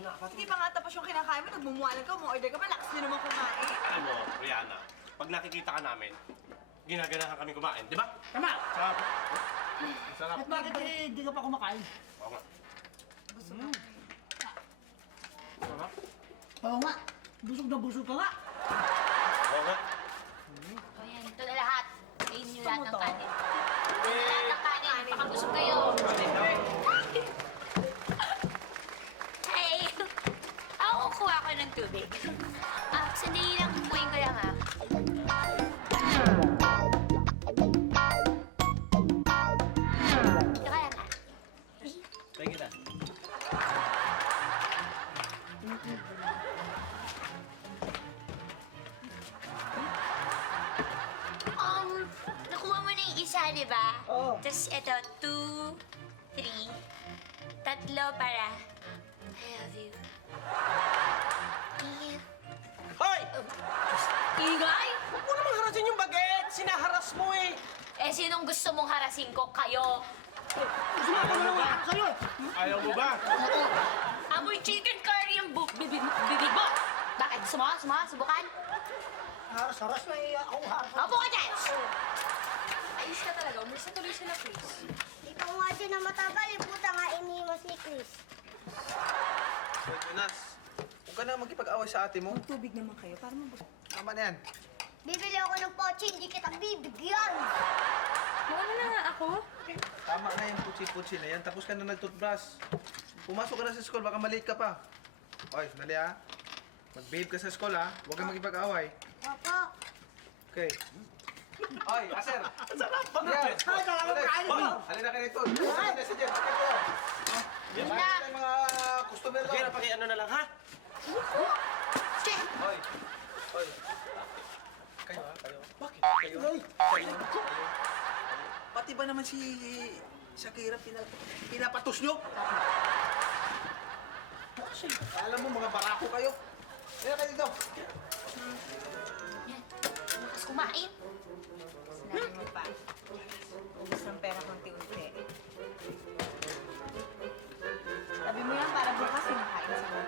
Hindi pa nga tapos yung kinakain mo, nagmumuhalan ka, mo-order ka pa, lakas nyo naman kumain. Alam mo, Rihanna, pag nakikita ka namin, ginaganahan kami kumain, di ba? Tama! Sarap. Sarap. At bakit di ka pa kumakain? Oo nga. Gusto mo. Sarap. Oo nga. Busog na busog ka nga. Oo nga. O yan, ito na lahat. Kainin niyo lahat ng to? kanin. Lahat ng kanin. Baka busog kayo. Hey! Ako kukuha ko ng tubig. Sandali lang. Kukuhin ko lang, Ito kaya nga. Thank kita. Nakuha mo na yung isa, di ba? Oo. Tapos ito, 2, 3, tatlo para I love you. Ingay. Hoy! Ingay? Huwag mo namang harasin yung baget! Sinaharas mo eh! Eh, sinong gusto mong harasin ko? Kayo. Sumama na lang ako sa'yo eh. Ayaw mo ba? Oo. Amoy chicken curry yung bibig mo. Bakit? Gusto mo? Subukan? Haras-haras na ako haras. Opo ka dyan! Ayos ka talaga, umalis na tuloy sila, Chris. Ikaw nga din na matanggal, eh, puta nga iniwas ni Chris. Hoy, Jonas, huwag ka na magkipag-away sa ate mo. Tubig naman kayo, para mabusog. Tama na yan. Bibili ako ng pochi, hindi kita bibigyan. Mauna na nga ako. Tama na yung putsi-putsi na yan. Tapos ka na nag-toothbrush. Pumasok ka na sa school, baka malate ka pa. Hoy, sandali ha. Mag-behave ka sa school ha. Huwag kang magkipag-away. Opo. Okay. Hoy, Aser! Sarap ba? Yan! Ay, talagang kain mo. Halina kayo nito. Halina na si Jen. Halina kayo. Yun Bakit na. tayo mga customer Sige, lang? napaki-ano na lang, ha? Hoy. Hoy. Kayo ha, kayo. Bakit? Kayo. Kayo. Pati ba naman si Shakira pinapatos nyo? Alam mo, mga barako kayo. Kaya kayo dito. Yan. Bukas kumain. Sinabi mo pa. Ubus ng pera konti-unti. Sabi mo yan para bukas yung kain sila.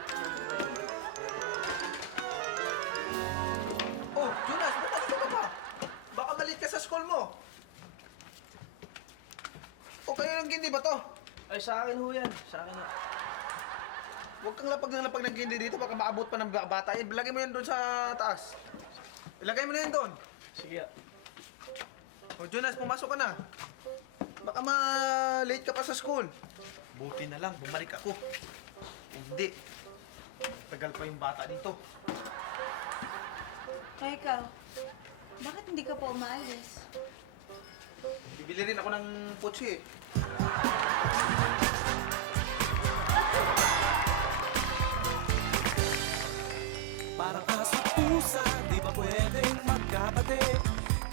Oh, Jonas, ba't nandito ka pa? Baka malit ka sa school mo. O kayo ng gindi ba to? Ay, sa akin ho yan. Sa akin ho. Huwag kang lapag ng gindi dito, baka maabot pa ng bata. Ilagay mo yan doon sa taas. Ilagay mo na yan doon. Sige. O Jonas, pumasok ka na. Baka ma-late ka pa sa school. Buti na lang, bumalik ako. Hindi. Tagal pa yung bata dito. Kaya ikaw, bakit hindi ka pa umaalis? Bibili rin ako ng putsi eh. Parang aso pusa, di ba pwedeng magkapatid?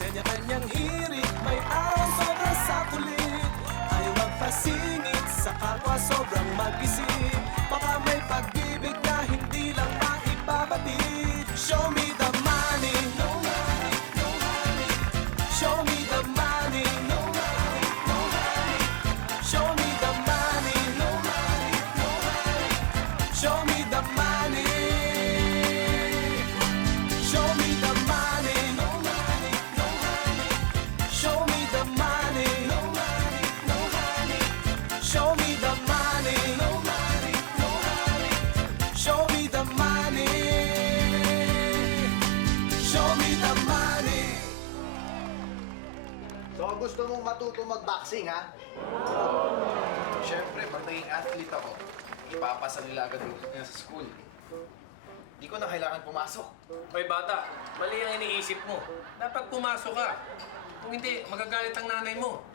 Kanya-kanyang hirit, may araw sobra sa kulit. Ayaw magpasingit, sa kapwa sobrang mag-isip. Baka may pag-ibig na hindi lang maipabatid. Show me the money, no money, no money. Show me the money, no money, no money. Show me the money, no money, no money. Show me the money. Show me the money, no money, no honey. Show me the money, no money, no honey. Show me the money, no money, no honey. Show me the money. Show me the money. So, gusto mong matuto mag-boxing, ha? Siyempre, pag naging athlete ako, ipapasa nila agad yung sa school. Di ko na kailangan pumasok. Hoy, bata, mali ang iniisip mo. Dapat pumasok ka. Kung hindi, magagalit ang nanay mo.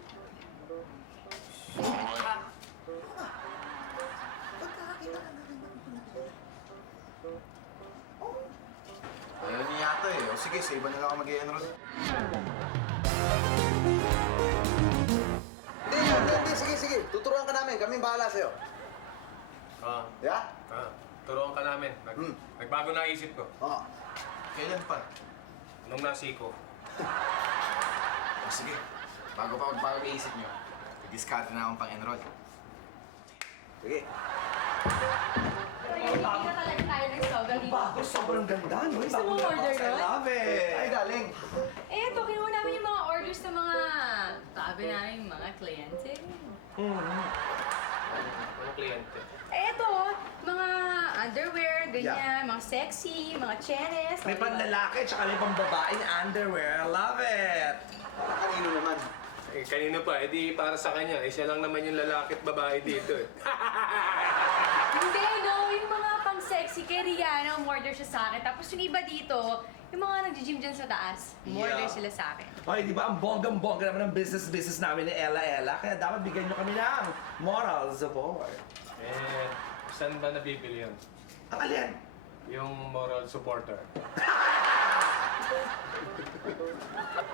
Ayaw niya yata eh. O sige, sa iba na lang ako mag-i-enroll. Hindi. Sige. Tuturuan ka namin. Kami bahala sa'yo. Ah, Yeah? turuan ka namin. Nagbago na isip ko. Oo. Kailan pa? Nung nasiko. O sige, bago pa magbago iisip niyo, nag-discard na akong pang-enroll. Sige. Hindi na talaga tayo ng soga dito. Bago, sobrang ganda, no? Gusto mo order I nun? love it! Ay, galing. Eh, ito, kinuha namin yung mga orders sa mga tabi namin, mga kliyente. Ano kliyente? Eh, ito, mga underwear, ganyan, mga sexy, mga chenes. May panlalaki, tsaka may pambabaeng underwear. I love it! Kanino naman? Eh, kanino pa? Eh di para sa kanya. Eh siya lang naman yung lalaki at babae dito eh. Hindi, no, yung mga pang-sexy kay Rihanna, umorder siya sa akin. Tapos yung iba dito, yung mga nag-gym dyan sa taas, umorder sila sa akin. Okay, di ba? Ang bonggang-bongga naman ng business namin ni Ella. Kaya dapat bigyan nyo kami ng moral support. Eh, saan ba nabibili yun? Ang alin? Yung moral supporter.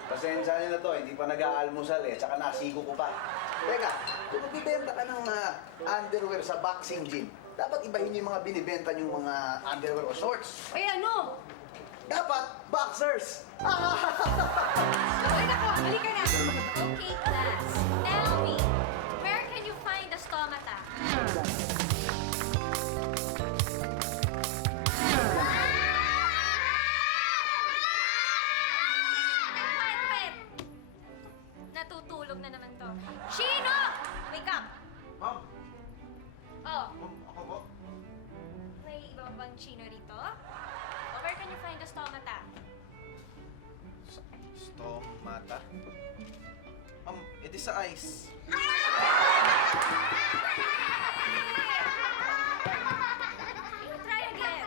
Pasensya nyo na to, hindi pa nag-aalmusal eh, tsaka nasigo ko pa. Teka, kung magbibenta ka ng underwear sa boxing gym, dapat ibahin nyo yung mga binibenta yung mga underwear o shorts. Eh, ano? Dapat boxers! Ay, nako, halika na. Okay, class. Tell me, where can you find the stomata? Wait. Natutulog na naman to. Chino! Wake up! Ma'am? Oh, Ako po? may iba pa bang chino rito? Oh, where can you find the stomata? Stomata? Ma'am, edi sa ice. Try again.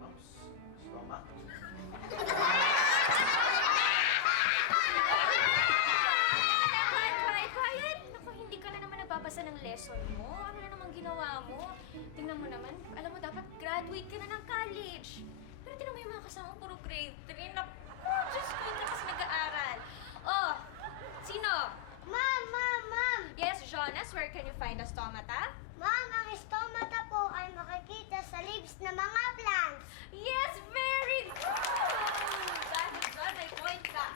Ma'am, stoma? Quiet! Naku, hindi ka na naman nagbabasa ng lesson mo. Ano na naman ginawa mo? Tingnan mo naman, alam mo, dapat graduate ka na ng college. Pero tingnan mo yung mga kasama, puro grade 3. Naku, Diyos ko, hindi kasi nag-aaral. Oh, sino? Ma'am! Yes, Jonas, where can you find the stomata? Ma'am, ang stomata po ay makikita sa leaves ng mga plants. Yes, very good! Dahil doon, may point ka.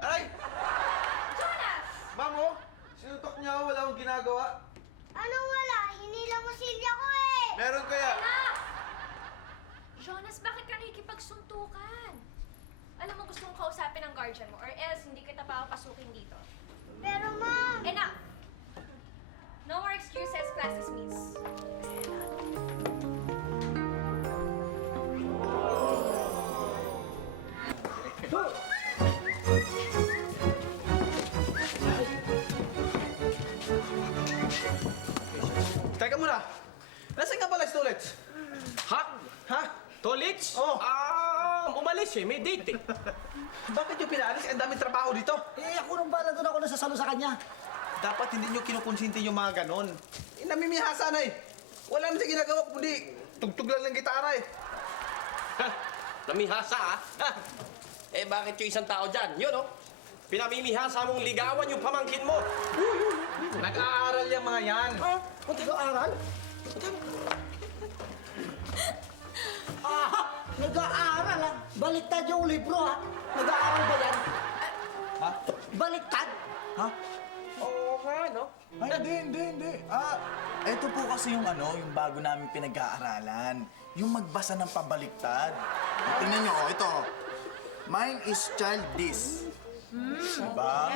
Ay! Jonas! Ma'am, oh! Sinutok niya ako, wala akong ginagawa. Anong wala? Hinila mo silya ko eh! Meron kaya? Anak! Jonas, bakit ka nakikipagsuntukan? Alam mo, gusto mong kausapin ang guardian mo or else hindi kita papasukin dito. Pero ma'am, Enough! No more excuses, class dismissed. Teka muna! Nasaan ka pala, Stolets? Ha? Ha? Tolits? Oh. Umalis eh. May date eh. Bakit yung pinalis? Ang daming trabaho dito. Eh, ako nung bala doon ako nasasalo sa kanya. Dapat hindi nyo kinukonsinti yung mga ganon. Eh, namimihasa na eh. Wala na siya ginagawa kundi tugtog lang ng gitara eh. Namihasa ah. Ha? Eh bakit yung isang tao dyan? Yun oh. Pinamimihasa mong ligawan yung pamangkin mo. Nag-aaral yung mga yan. Nag-aaral? Nag-aaral ha? Baliktad yung libro ha? Nag-aaral ba yan? Ha? Baliktad? Ha? Oo nga, no? Ay, hindi. Ito po kasi yung yung bago namin pinag-aaralan. Yung magbasa ng pabaliktad. Tingnan nyo, ito. Mine is child this. Diba?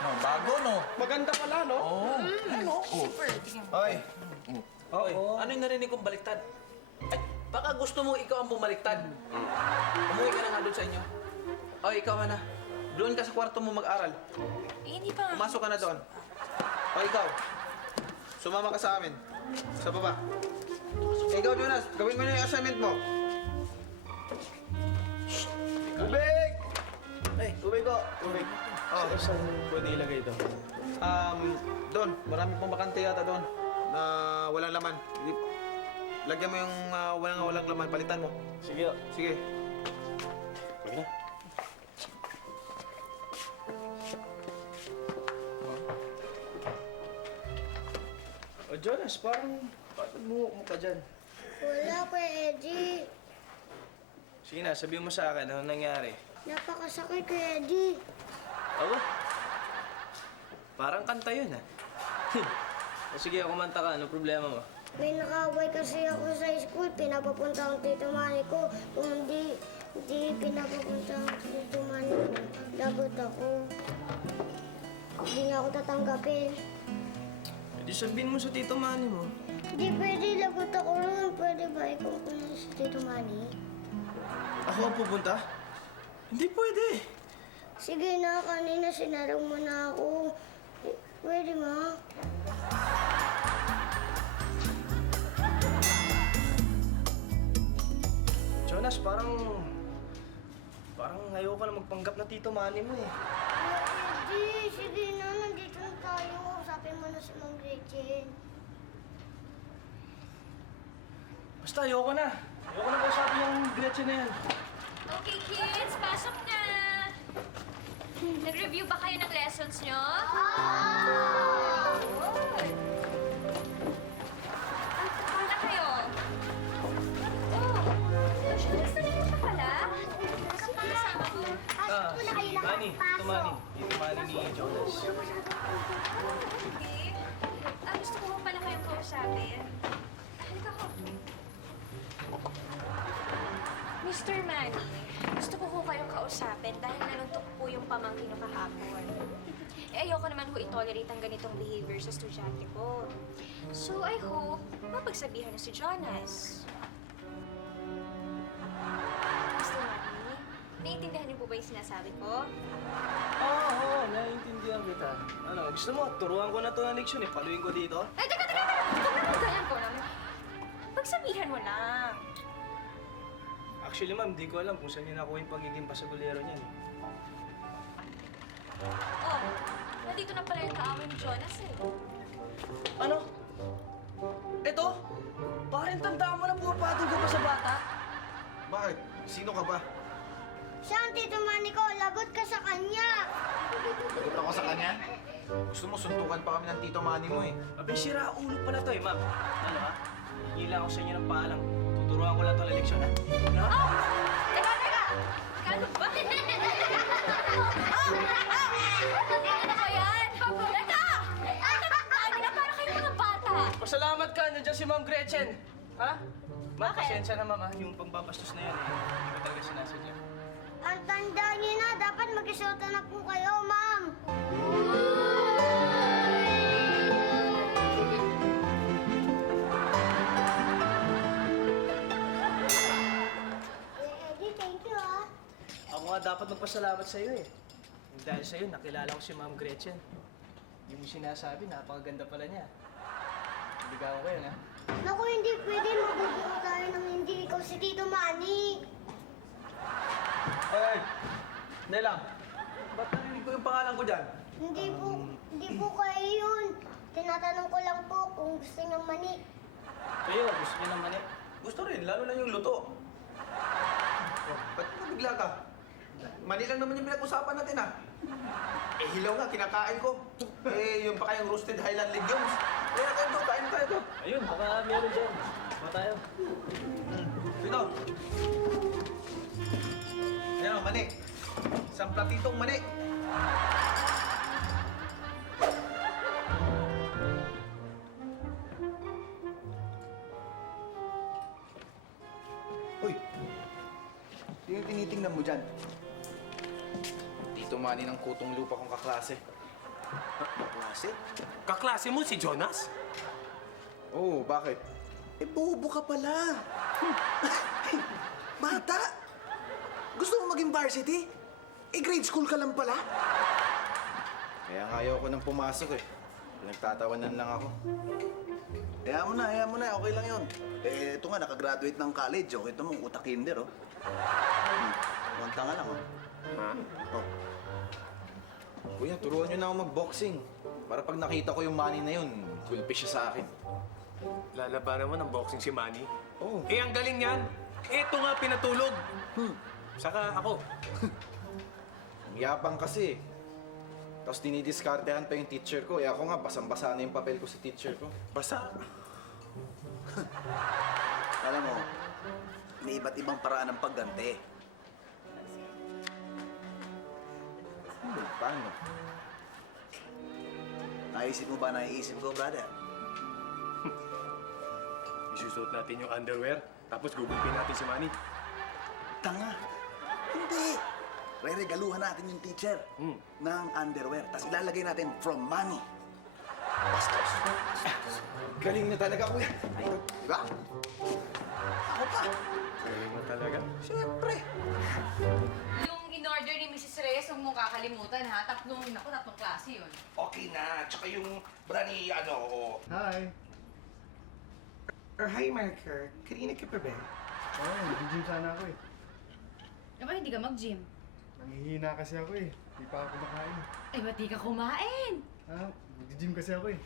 No, bago, no? Maganda pala, no? Oo. Ano? Oy, Oy, ano yung narinig kong baliktad? Ay, baka gusto mo ikaw ang bumaliktad. Umuwi ka na nga doon sa inyo. Oy, ikaw Hana. Doon ka sa kwarto mo mag-aral. Eh, hindi pa nga. pumasok ka na doon. O ikaw, sumama ka sa amin. Sa baba. Ikaw, Jonas, gawin mo na yung assignment mo. Tubig! Ay, Tubig ko. Tubig. Oh. saan pwede ilagay ito? Doon. Marami pang bakante yata doon. Na walang laman. Lagyan mo yung walang laman. Palitan mo. Sige. Sige. Pwede na. O Jonas, parang mo ka dyan. wala ko Eddie. Sige na, sabihin mo sa akin, ano nangyari? Napakasakit, Kuya Eddie. Aba? Parang kanta yun, ha? O sige, kumanta ka. Ano problema mo? May nakaway kasi ako sa school. Pinapapunta ang tito Manny ko. Kung hindi pinapapunta ang tito Manny ko, lagot ako. Hindi niya ako tatanggapin. Pwede sabihin mo sa Tito Manny mo. Hindi pwede, lagot ako ron. Pwede ba ikaw na sa tito Manny? Ako ang pupunta? Hindi pwede. Sige na, kanina sinarang mo na ako. Pwede ma? Jonas, parang ayoko na magpanggap na Tito Manny mo, eh. Eddie, sige na, nandito na tayo. Usapin mo na si Ma'am Gretchen. Basta ayoko na. Ayoko na kausapin yung Gretchen na yan. Okay, kids, pasok na! Nag-review ba kayo ng lessons nyo? Good. Wala kayo? Oh, Jonas, nandito ka pala? Sino kasama mo? Ah, si Manny. Tito Manny. Tito Manny ni Jonas. Okay. Gusto ko pala kayong kausapin. Halika ko. Mr. Manny, gusto ko kayong kausapin dahil naluntok po yung pamangkin nyo kahapon. Ayoko naman ho i-tolerate ang ganitong behavior sa estudyante ko. So, I hope mapagsabihan na si Jonas. Mr. Manny, naiintindihan niyo po ba yung sinasabi ko? Oo, naiintindihan kita. Ano, gusto mo, turuan ko na to ng leksyon, eh. Paluin ko dito. Ay, teka! Ganyan ko naman. Pagsabihan mo lang. Actually, ma'am, di ko alam kung saan niya nakuha yung pagiging pasagulero niyan, eh. Oh, nandito na pala yung kaaway ni Jonas eh. Ano? Ito? Parang tandaan mo na pumapatol ka pa sa bata? Bakit? Sino ka ba? Siya ang tito Manny ko, lagot ka sa kanya. Lagot ako sa kanya? Gusto mo, suntukan pa kami ng Tito Manny mo eh. Abay, sira ulo pala to, eh, ma'am. Ano, ha? Hihila ako sa inyo ng paalang. Tuturuan ko lang to ng leksyon, ha? Ano? Oh! Teka! Ano ba? Ano ba yan? Teka! Ano na para kayong mga bata? Pasalamat ka, nandiyan si Ma'am Gretchen. Ha? Ma'am, Bakit? pasensya na, ma'am, ha? Yung pagbabastos na yan, eh. Hindi ko talaga sinasadya. Ang tanda niyo na, dapat mag-isorta na po kayo, ma'am. Eddie, thank you ah. Ako nga dapat magpasalamat sa iyo, eh. Dahil sa iyo, nakilala ko si Ma'am Gretchen. Yung sinasabi, napakaganda pala niya. Ligawan ko yun, ha? Naku, hindi pwede. Magugulo tayo ng hindi ikaw si Tito Manny. Ay! Hindi lang. Ba't narinig ko yung pangalan ko dyan? Hindi po kayo yun. Tinatanong ko lang po kung gusto niyang mani. Kayo, gusto niyo ng mani? Gusto rin, lalo na yung luto. Oh, ba't nabigla ka? Mani lang naman yung pinag-usapan natin, ha? Eh, hilaw nga, kinakain ko. Eh, yung pa kayong roasted Highland legumes. Kaya kayo to, kain tayo to. Ayun, baka meron dyan. Baka tayo. Sino? Ayan, mani. Isang platitong mani. Uy! Sino yung tinitingnan mo dyan? Tito Manny ng kutong lupa kong kaklase. Klase? Kaklase mo si Jonas? Oo, bakit? Eh, bobo ka pala. Bata! Gusto mo maging varsity? Eh, grade school ka lang pala. Kaya nga ayaw ko nang pumasok eh. Nagtatawanan lang ako. Hayaan mo na. Okay lang yun. Eh, ito nga, nakagraduate ng college. Okay, ito mo, utak kinder, oh. Konta nga lang, oh. Ha? Oh. Kuya, turuan niyo na ako mag-boxing. Para pag nakita ko yung money na yun, gulpi siya sa akin. Lalabanan mo ng boxing si Manny? Oo. Eh, ang galing yan. Ito nga pinatulog. Saka ako. Ang yapang kasi. Tapos dinidiskartehan pa yung teacher ko. Eh ako nga, basang-basa na yung papel ko sa teacher ko. Basta. Alam mo, may iba't ibang paraan ng pagganti. Paano? Naisip mo ba naiisip ko, brother? Isusuot natin yung underwear, tapos gugupin natin si Manny. Tanga! Hindi! Re-regaluhan natin yung teacher ng underwear. Tapos ilalagay natin from money. Bastos! Galing na talaga, kuya. Diba? Ako pa! Galing mo talaga. Siyempre! Yung in-order ni Mrs. Reyes, huwag mong kakalimutan ha. Tatlong klase yun. Okay na. Tsaka yung brani, Hi. Hi, Marker. Kanina ka pa ba? Nag-gym sana ako eh. Naman hindi ka mag-gym. Nanghihina kasi ako eh. Di pa ako kumakain. Eh, ba't di ka kumain? Nag-gym kasi ako eh.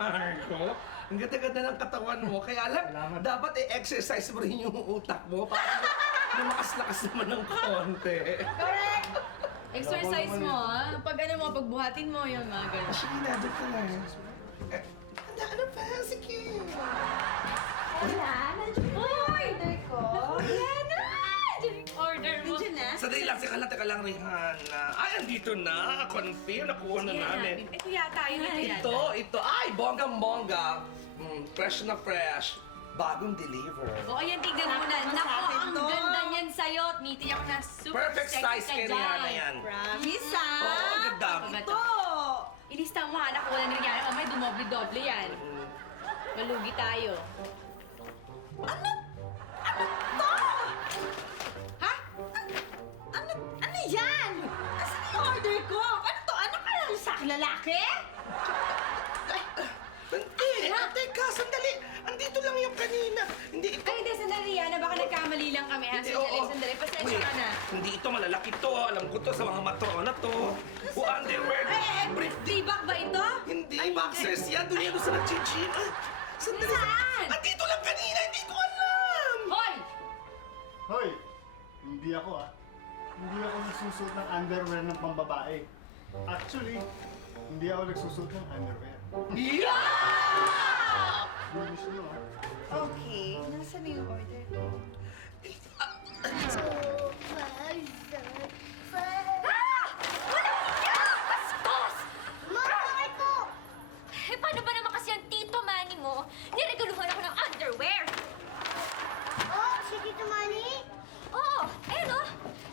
Marco, ang ganda-ganda ng katawan mo. Kaya Salamat. dapat i-exercise mo rin yung utak mo para lumakas-lakas naman ng konti. Correct! Exercise mo ha. Pag pagbuhatin mo yung mga ganun. Sige na, doon ka na. Ano pa? Sige. Wala, nandiyan po yung order ko. Yan na! Order mo. Nandiyan na? Sadali lang, teka lang, Rihanna. Ay, andito na. Confirm, nakuha na namin. Ito yata, yun ito yata. Ito. Ay, bonggang-bongga. Fresh na fresh. Bagong deliver. O, ayan, tignan mo na. Naku, ang ganda niyan sa'yo. Nitiyak na super Perfect sexy size ka kay dyan. Rihanna yan. Promise, ha? Oo, ang ganda. Ito! Ilista mo, ha? Nakuha na Rihanna. Mamaya dumoble-doble yan. Malugi tayo. Ano to? Ha? Ano yan? Asan yung order ko? Ano to? Ano ka lang sa akin, lalaki? Hindi! Teka, sandali! Andito lang yung kanina. Hindi ito. Ay, hindi, sandali, Rihanna. Baka nagkamali lang kami, ha? Hindi, Sandali, oo. sandali. Pasensya Wait, ka na. Hindi ito malalaki to. Alam ko to sa mga matrona to. O underwear. Brief. Tibak ba ito? Hindi, boxers yan. Doon yan sa nag-gym. Sandali. Saan? Andito lang kanina. Hindi ko alam. Hoy! Hoy! Hindi ako ah. Hindi ako nagsusuot ng underwear ng pambabae. Actually, hindi ako nagsusuot ng underwear. Yeah! Gulis nyo ah. Okay, nasa na yung order ko? Bastos! Ma, bakit po? Eh, paano ba naman kasi ang tito Manny mo? Niregaluhan ako ng underwear! Oh, si Tito Manny? Oo, ayun oh.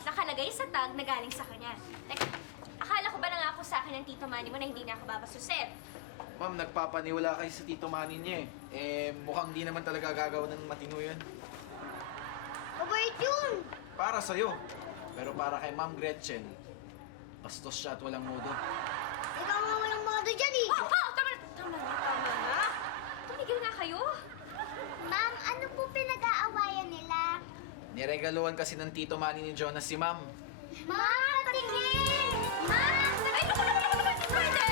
Nakalagay sa tag na galing sa kanya. Teka, akala ko ba nangako sa akin ng tito Manny mo na hindi na ako babasusin? Ma'am, nagpapaniwala kayo sa Tito Manny niya eh. Mukhang di naman talaga gagawa ng matino yun. Mabait yun. Para sa'yo. Pero para kay Ma'am Gretchen, bastos siya at walang modo. Ikaw nga walang modo dyan eh. Oh, tama na! Tama na! Tumigil nga kayo! Ma'am, ano po pinag-aawayan nila? Niregaluhan kasi ng Tito Manny ni Jonas si Ma'am. Ma'am, patingin! Ma'am! Ay, naku! Pwede!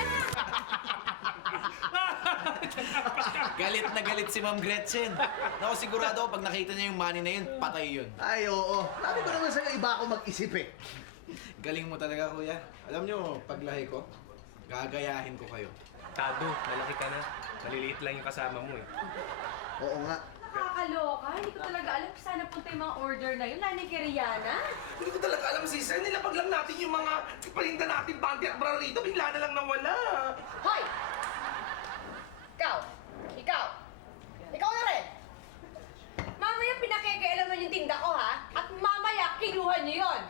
Galit na galit si Ma'am Gretchen. Naku, sigurado ako pag nakita niya yung money na yun, patay yun. Ay, oo. Sabi ko naman sa'yo, iba ako mag-isip eh. Galing mo talaga, kuya. Alam niyo, paglahi ko, gagayahin ko kayo. Tado, malaki ka na. Maliliit lang yung kasama mo eh. Oo nga. Nakakaloka. Hindi ko talaga alam kung saan napunta yung mga order na yun. Lani kay Rihanna. Hindi ko talaga alam, sister. Nilapag lang natin yung mga palinda natin, panty at bra rito. Bigla na lang nawala. Hoy! Ikaw! Ikaw! Ikaw na rin! Mamaya pinakikialaman yung tinda ko, ha? At mamaya kinuha niyo yun!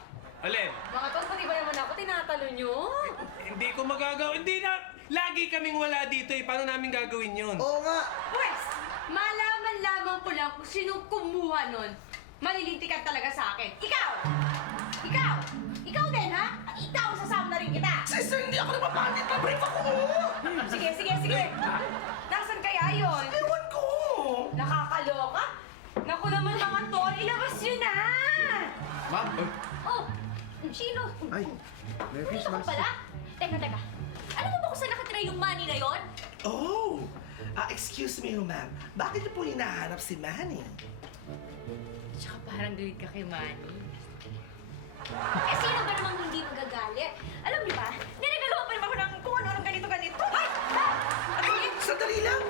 Alin? Mga tol, pati ba naman ako tinatalo niyo? Hindi ko magagawa. Hindi na. Lagi kaming wala dito eh. Paano namin gagawin yun? Oo nga. Pwes, malaman lamang ko lang kung sinong kumuha nun. Malilintikan talaga sa akin. Ikaw! Ikaw! Ikaw din, ha? At ikaw, sasama na rin kita! Sister, hindi ako napapanit. Pa-brief ako. Sige, sige, sige! Nasaan kaya yun? Ewan ko. Nakakaloka? Naku naman mga tol, ilabas yun na! Ma'am, Oh, Chino! Ay, Merry Chino ka Christmas. pala? Teka. Alam mo ba kung saan nakatira yung money na yon? Oh! Excuse me, ma'am. Bakit niyo po hinahanap si Manny? Tsaka parang galit ka kay Manny. Eh, sino ba namang hindi magagalit? Alam niyo ba, niregaluhan pa naman ako ng kung ano-anong ganito-ganito. Ay! Sandali lang!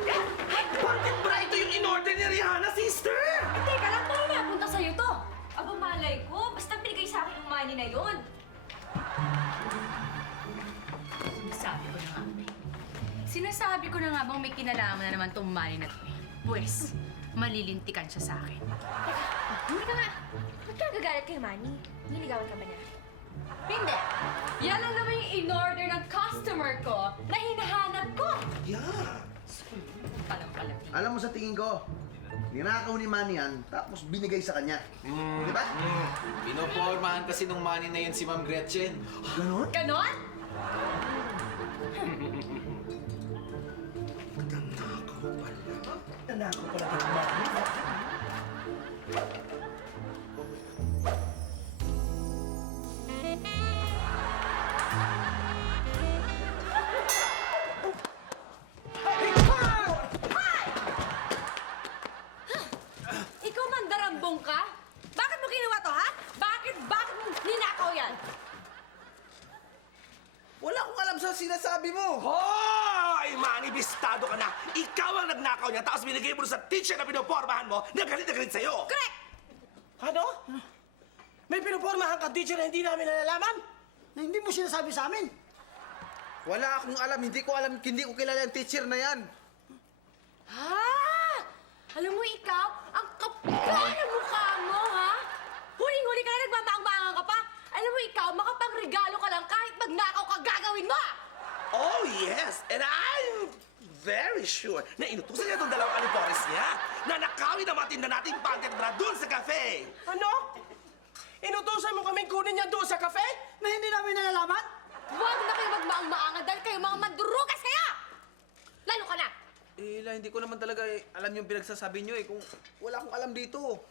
Bakit ba ito yung in-order ni Rihanna money na yun. Sinasabi ko na nga bang may kinalaman na naman tong money na to eh. Pwes, malilintikan siya sa akin. Teka, hindi ka nga. Ba't ka nagagalit kay Manny? Niligawan ka ba niya? Hindi! Yan lang naman yung in-order ng customer ko na hinahanap ko! Yeah. Palang-palati. Alam mo sa tingin ko, ninakaw ni Manny yan, tapos binigay sa kanya. Di ba? Pinopormahan kasi nung money na yun si Ma'am Gretchen. Ganon? Ganon? Nanakaw pala kay Manny. Ikaw mandarambong ka? Bakit mo ginawa to, ha? Bakit mo ninakaw yan? Wala akong alam sa sinasabi mo. Hoy! Manibistado ka na! Ikaw ang nagnakaw niya, tapos binigay mo sa teacher na pinopormahan mo, na galit sa'yo! Correct! Ano? May pinupormahan ka teacher na hindi namin nalalaman? Na hindi mo sinasabi sa amin? Wala akong alam. Hindi ko kilala yung teacher na yan. Ha? Alam mo ikaw, ang kapal ng mukha mo, ha? Huling-huli ka na, nagmamaang-maangan ka pa. Alam mo ikaw, makapangregalo ka lang kahit magnakaw ka, gagawin mo! Oh, yes! And I'm very sure na inutusan niya itong dalawang alipores niya na nakawin ang matinda nating panty at bra doon sa cafe! Ano? Inutusan mo kaming kunin niya doon sa cafe na hindi namin nalalaman? Huwag na kayo magmaang-maangan dahil kayo mga mandurugas kayo! Lalo ka na! La, hindi ko naman talaga alam yung pinagsasabi nyo eh. Kung wala akong alam dito.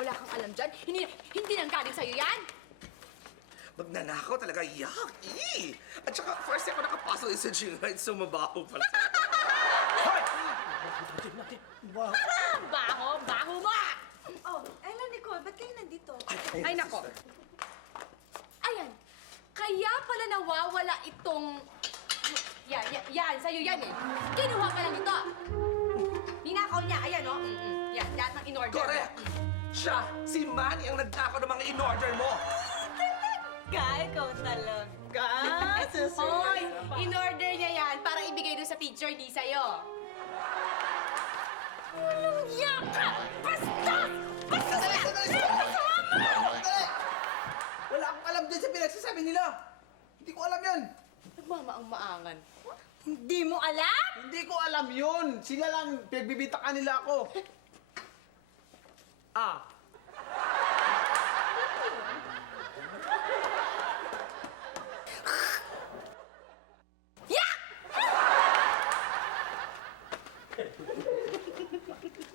Wala kang alam dyan. Hindi nang galing sa'yo yan! Magnanakaw talaga, yuck! At saka, first time ko nakapasok sa gym, so mabaho pala. Baho mo! Oh, Ella Nicole, ba't kayo nandito? Ay, nako. Ayan. Kaya pala nawawala itong... Yan, sa'yo yan eh. Kinuha ka lang ito. Ninakaw niya, ayan o. Yan, lahat ng in-order. Correct! Siya, si Manny ang nagnakaw ng mga in-order mo! Ikaw talaga. Hoy, in-order niya yan para ibigay doon sa teacher, di sa'yo. Walang yaka! Basta! Wala akong alam din sa pinagsasabi nila. Hindi ko alam yan. Nagmamaang-maangan. Hindi mo alam? Hindi ko alam yun. Sila lang, pinagbibitakan nila ako.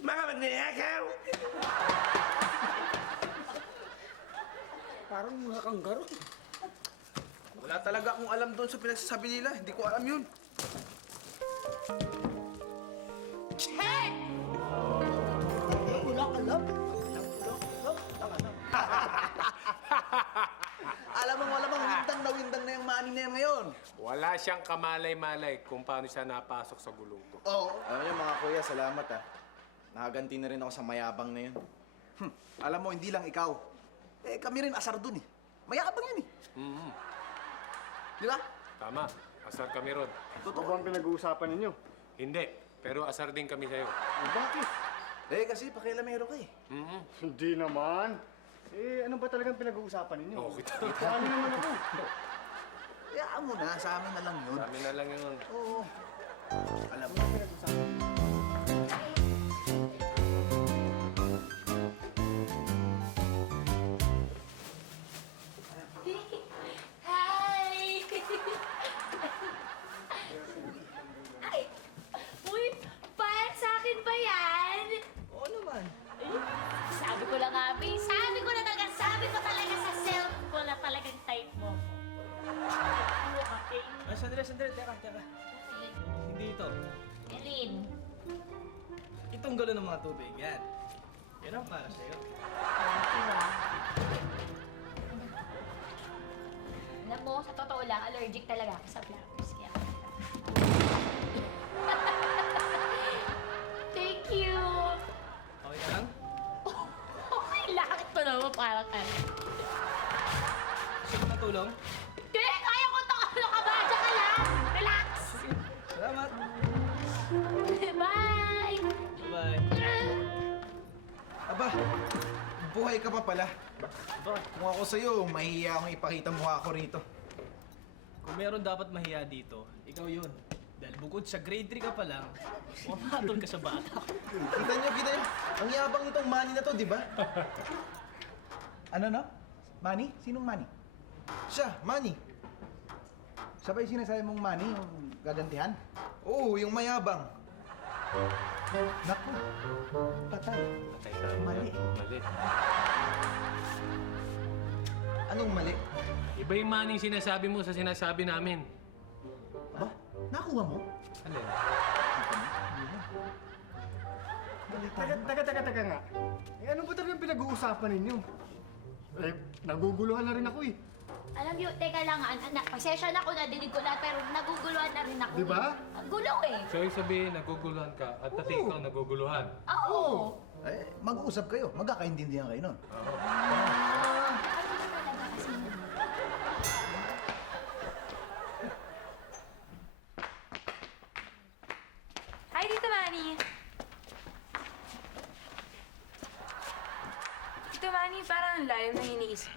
Mga magnanakaw! Parang mga kanggaro. Wala talaga akong alam doon sa pinagsasabi nila. Hindi ko alam yun. Check! Wala ka alam? Alam mo, malamang windang na yung money na yan ngayon. Wala siyang kamalay-malay kung paano siya napasok sa gulong to. Oo. Alam niyo mga kuya, salamat ah. Nakaganti na rin ako sa mayabang na yun. Alam mo, hindi lang ikaw. Eh, kami rin asar dun eh. Mayabang yan eh. Di ba? Tama, asar kami ron. Ano ba ang pinag-uusapan ninyo? Hindi, pero asar din kami sa'yo. Bakit? Eh, kasi pakialamero ka eh. Hindi naman. Eh, ano ba talagang pinag-uusapan ninyo? Oo, kita. Ano naman ako? Kaya mo na, sa amin na lang yun. Kami na lang yun. Oo. Alam mo, Hi! Ay! Uy, para sa akin ba yan? Oo naman. Sabi ko lang nga, Bing. Sabi ko talaga sa self ko na talagang type mo. Okay. Sandali. Teka. Hindi ito. Erin. Itong galon ng mga tubig, yan. Yan ang para sa'yo. Alam mo, sa totoo lang, allergic talaga ako sa flowers. Kaya thank you! Okay ka lang? Okay lang. Ito naman parang ano. tulong? Hindi! Kaya ko to! Ano ka ba? Diyan ka lang! Relax! Salamat. Bye! Bye. Aba, buhay ka pa pala. Kung ako sa'yo, mahihiya akong ipakita mukha ko rito. Kung meron dapat mahiya dito, ikaw yun. Dahil bukod sa grade 3 ka pa lang, mamatol ka sa bata. Kita nyo. Ang yabang nitong Manny na to, di ba? Ano no? Manny? Sinong Manny? Siya, Manny. Sabay sinasabi mong Manny, yung gagantihan? Oo, yung mayabang. Naku, patay. Mali. Mali. Anong mali? Iba yung maning sinasabi mo sa sinasabi namin. Aba, nakuha mo? Alin? Teka nga. Eh, ano ba talagang pinag-uusapan ninyo? Eh, naguguluhan na rin ako eh. Alam niyo, teka lang, anak, pasensya na ako, nadinig ko lahat, pero naguguluhan na rin ako. Di ba? Eh. Ang gulo eh. So, ibig sabihin, naguguluhan ka at pati ikaw naguguluhan. Oo. Eh, mag-uusap kayo. Magkakaintindihan kayo nun. Hi, Tito Manny! Tito Manny, parang ang layo na iniisip.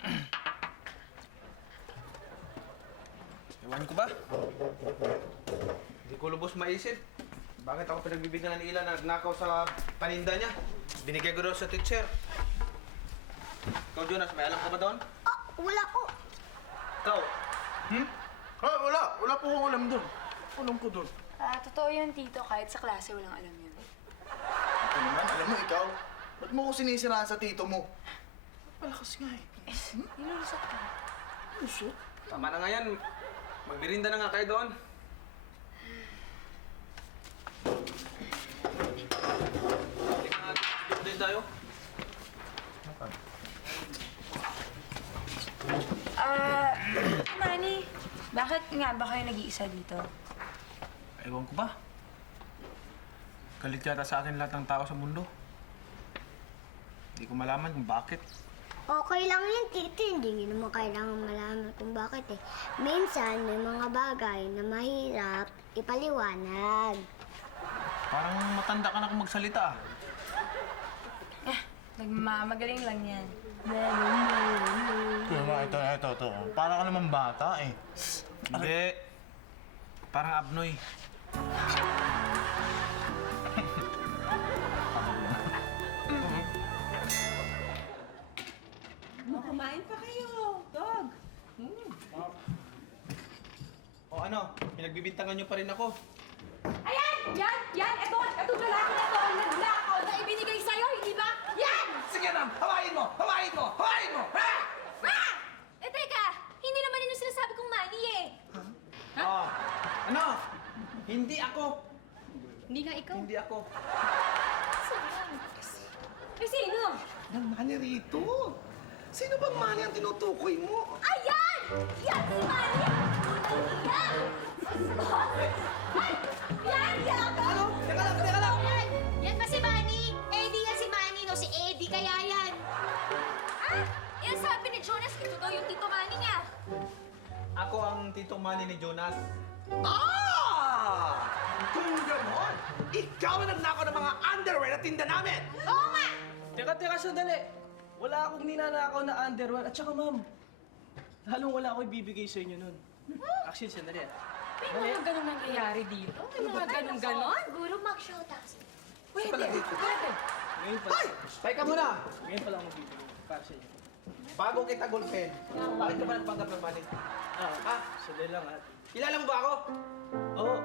Ewan ko ba? Hindi ko lubos maisip. Bakit ako pinagbibigyan ng ilan na nakaw sa paninda niya? Binigay ko daw sa teacher. Ikaw, Jonas, may alam ka ba doon? Wala ko. Ikaw? Wala. Wala po akong alam dun. Alam ko dun. Totoo yun, Tito. Kahit sa klase, walang alam yun. Ito naman, alam mo ikaw, ba't mo ko sinisiraan sa tito mo? Palakas nga eh. Nilulusot ka. Lusot? Tama na nga yan. Magbirinda na nga kayo doon. Dito din tayo. Manny, bakit nga ba kayo nag-iisa dito? Ewan ko ba? Galit yata sa akin lahat ng tao sa mundo. Hindi ko malaman kung bakit. Okay lang yun, Tito. Hindi nyo naman kailangan malaman kung bakit eh. Minsan, may mga bagay na mahirap ipaliwanag. Parang matanda ka na kung magsalita ah. Nagmamagaling lang yan. Ito. Para ka naman bata eh. Hindi. Parang abnoy. Kumain pa kayo, dog. O ano, pinagbibintangan niyo pa rin ako. Ayan! Yan! Ito lalaki na to ang nagnakaw na ibinigay sa'yo, hindi ba? Yan! Sige ma'am, hawain mo! Hawain mo! Hawain mo! Ha? Ah! Eh, teka! Hindi naman yun yung sinasabi kong Manny eh. Oh, ano? Hindi ako. Hindi nga ikaw. Hindi ako. Eh, sino? Nang mani rito. Sino bang mani ang tinutukoy mo? Ayan! Yan si Manny! Yan! Ay! Yan! Ano? Teka lang! Yan! Yan ba si Manny? Eddie yan si Manny, no? Si Eddie kaya yan. Ah! Yan sabi ni Jonas, ito daw yung Tito Manny niya. Ako ang Tito Manny ni Jonas. Ah! Kung gano'n, ikaw ang nagnakaw ng mga underwear na tinda namin! Oo nga! Teka, sandali. Wala akong ninanakaw na underwear. At saka, ma'am, lalong wala akong ibibigay sa inyo nun. Actually, sandali. May mga ganun nangyayari dito. May mga ganun-ganon. Siguro mag-show taxi. Pwede. Ngayon pa lang. Teka muna! Ngayon pa lang ako bibigay para sa inyo. Bago kita gulpin, bakit ka ba nagpanggap ng money? Sandali lang ha. Kilala mo ba ako? Oo.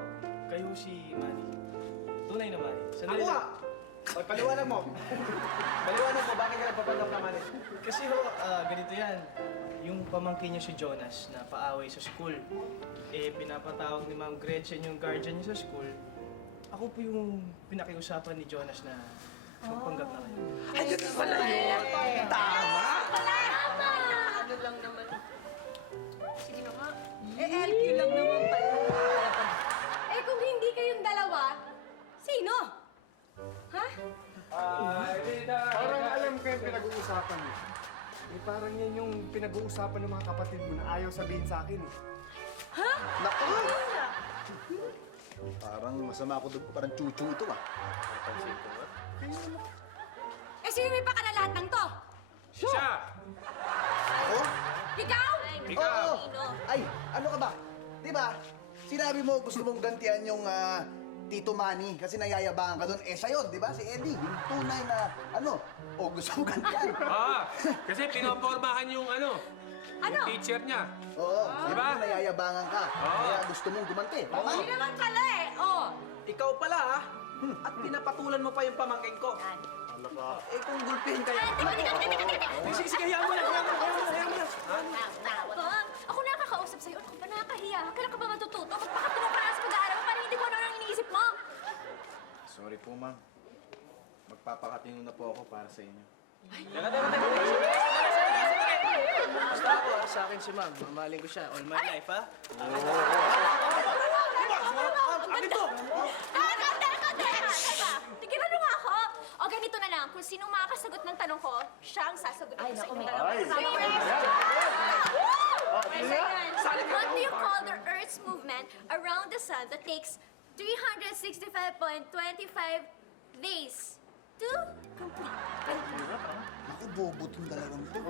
Kayo si Manny. Tunay na Manny. Sandali Ako lang. Oy, paliwanag mo. Paliwanag mo, bakit ka nagpapanggap naman eh? Kasi ho, ganito yan. Yung pamangkin niya si Jonas na paaway sa school, pinapatawag ni Ma'am Gretchen yung guardian niya sa school. Ako po yung pinakiusapan ni Jonas na magpanggap na kayo. Ay, ganun pala yun! Tama! Ano lang naman. Sige na nga. LQ lang naman pala. Eh, kung hindi kayong dalawa, sino? Ha? Parang alam ko yung pinag-uusapan niyo. Eh, parang yan yung yung pinag-uusapan ng mga kapatid mo na ayaw sabihin sa akin eh. Naku! Parang masama ako doon. Parang chuchu ito ah. Napansin ko nga. Eh, sino may pakala lahat ng to? Siya! Ako? Ikaw? Ikaw! Ay, ano ka ba? Di ba? Sinabi mo gusto mong gantian yung Tito Manny kasi nayayabangan ka doon. Eh, siya yun, di ba? Si Eddie, yung tunay na, o gusto mong gantian. Kasi pinopormahan yung yung teacher niya. Oo, Di ba? nayayabangan ka. Kaya gusto mong gumanti. Tama? Hindi naman pala eh. Oh. Ikaw pala ha? At pinapatulan mo pa yung pamangkin ko. Eh kung gulpihin kayo. Sige, sige, hayaan mo yan. Bang, ako nakakausap sa'yo. Ano ka ba nakakahiya? Kailan ka ba matututo? Magpakatulong ka na sa pag-aaral mo para hindi ko ano ang iniisip mo. Sorry po, ma'am. Magpapakatino na po ako para sa inyo. Teka. Basta ako sa akin si ma'am. Mamahalin ko siya all my life ha. Teka. Tigilan mo nga ako. O ganito na lang. Kung sinong makakasagot ng tanong ko, siya ang sasagot ko sa inyo. What do you call the Earth's movement around the sun that takes 365.25 days to complete? Ako, bobo itong dalawang to.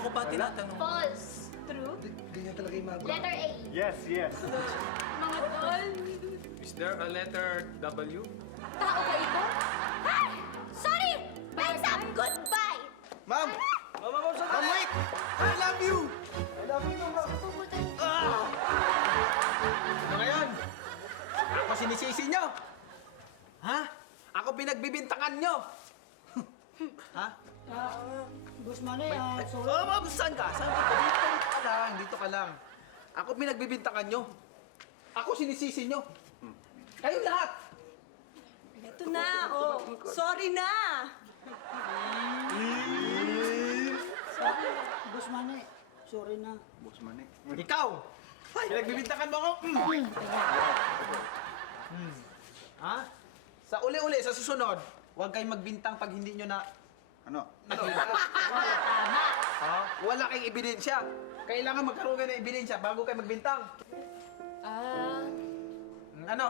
Ako ba tinatanong? False. True. Ganyan talaga yung mga Letter A. Yes, yes. Mga tol. Is there a letter W? Tao ba ito? Ay! Sorry! Time's up! Goodbye! Ma'am! Ma'am, wait! I love you! I love you, ma'am. Ano ngayon? Ako sinisisi nyo? Ha? Ako pinagbibintangan nyo? Ha? Boss Manny, sorry. Ma'am, saan ka? Saan ka? Dito ka lang, dito ka lang. Ako pinagbibintangan nyo. Ako sinisisi nyo. Kayo lahat. Ito na, oh. Sorry na. Boss Manny, sorry na. Boss Manny. Ikaw! Pinagbibintangan mo ako? Ha? Sa uli-uli, sa susunod, huwag kayong magbintang pag hindi nyo na... Ano? Ha? Wala kayong ebidensya. Kailangan magkaroon kayo ng ebidensya bago kayo magbintang. Ano?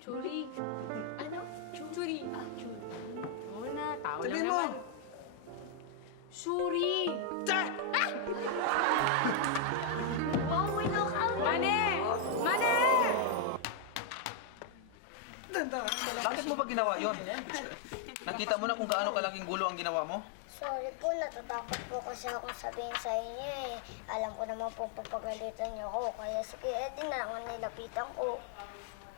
Churi. Ano? Churi. Churi. Oo na, tao lang Sabihin mo! naman. Shuri. Oh, we know how. Mane! Mane! Bakit mo ba ginawa yon? Nakita mo na kung gaano kalaking gulo ang ginawa mo? Sorry po, natatakot po kasi akong sabihin sa inyo eh. Alam ko naman po papagalitan niyo ako, kaya sige, Eddie na lang ang nilapitan ko.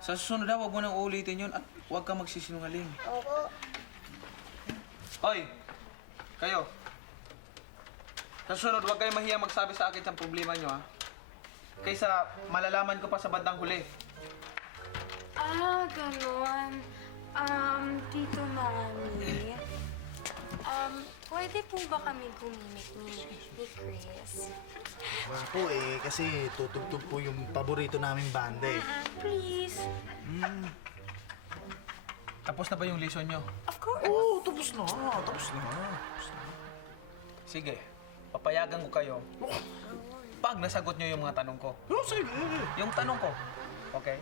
Sa susunod na, huwag mo nang uulitin yun at huwag kang magsisinungaling. Opo. Hoy! Kayo! Sa susunod, huwag kayong mahiya magsabi sa akin sa problema nyo, ha? Kaysa malalaman ko pa sa bandang huli. Ganon. Tito Manny. Pwede po ba kami gumimik ni Chris? Wala po eh, kasi tutugtog po yung paborito naming banda eh. Please. Tapos na ba yung lesson nyo? Of course. Oo, tapos na. Sige, papayagan ko kayo. Pag nasagot nyo yung mga tanong ko. Sige. Yung tanong ko, okay?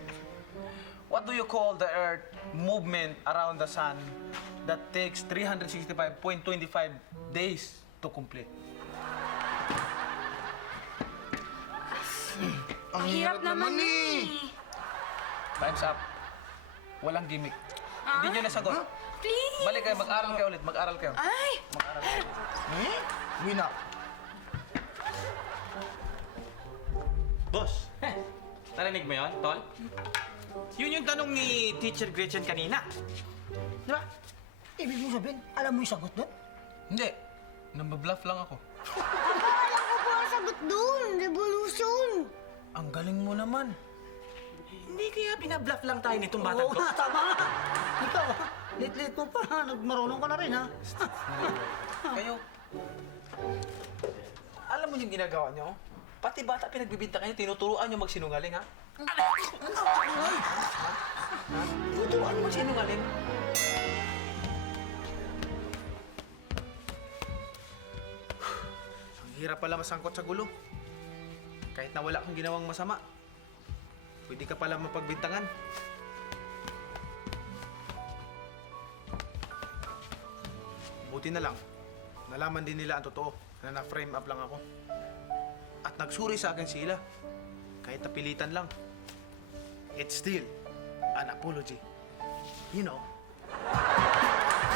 What do you call the Earth movement around the sun that takes 365.25 days to complete? Ang hirap naman eh. Time's up. Walang gimmick. Hindi nyo nasagot. Please. Balik kayo, mag-aral kayo ulit. Mag-aral kayo. Ay! Mag-aral kayo. Wina. Boss, narinig mo yun, Tol? Yun yung tanong ni Teacher Gretchen kanina. Di ba? Ibig mo sabihin, alam mo yung sagot doon? Hindi. Nambabluff lang ako. Alam ko po ang sagot doon, revolution. Ang galing mo naman. Hindi kaya binabluff lang tayo nitong batang Oo to? nga, tama nga. Ikaw, lit-lit mo pa, nagmarunong ka na rin ha. Kayo, alam mo yung ginagawa nyo? Pati bata pinagbibinta kayo, tinuturuan nyo magsinungaling, ha? Tuturuan nyo magsinungaling? Mahirap pala masangkot sa gulo. Kahit na wala kang ginawang masama, pwede ka pala mapagbintangan. Buti na lang, nalaman din nila ang totoo na na-frame up lang ako. At nagsuri sa akin sila, kahit napilitan lang. It's still an apology. You know.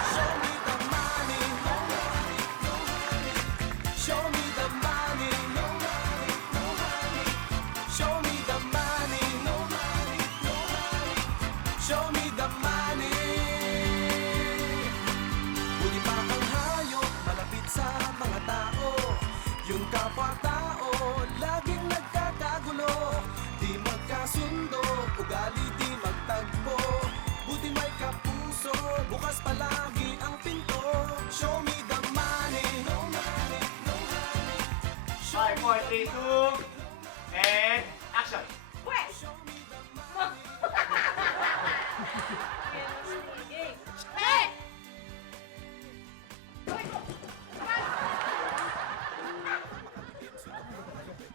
Show me the money, no money, no honey. Show me the money, no money, no honey. Show me the money, no money, no honey. Show me the money. Buti pa kang hayop, malapit sa mga tao. Yung kapwa-tao, laging nagkakagulo. Di magkasundo, ugali di magtagpo. Buti may kapuso, bukas palagi ang pinto. Show me the money, no money, no honey. 5, 4, 3, 2, and action! Pwes! Hey!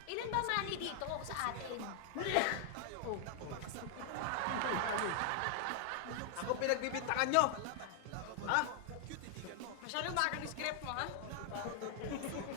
Ilan ba money dito sa atin? Ako pinagbibintangan nyo! Ha? Masyadong baka ng script mo, ha?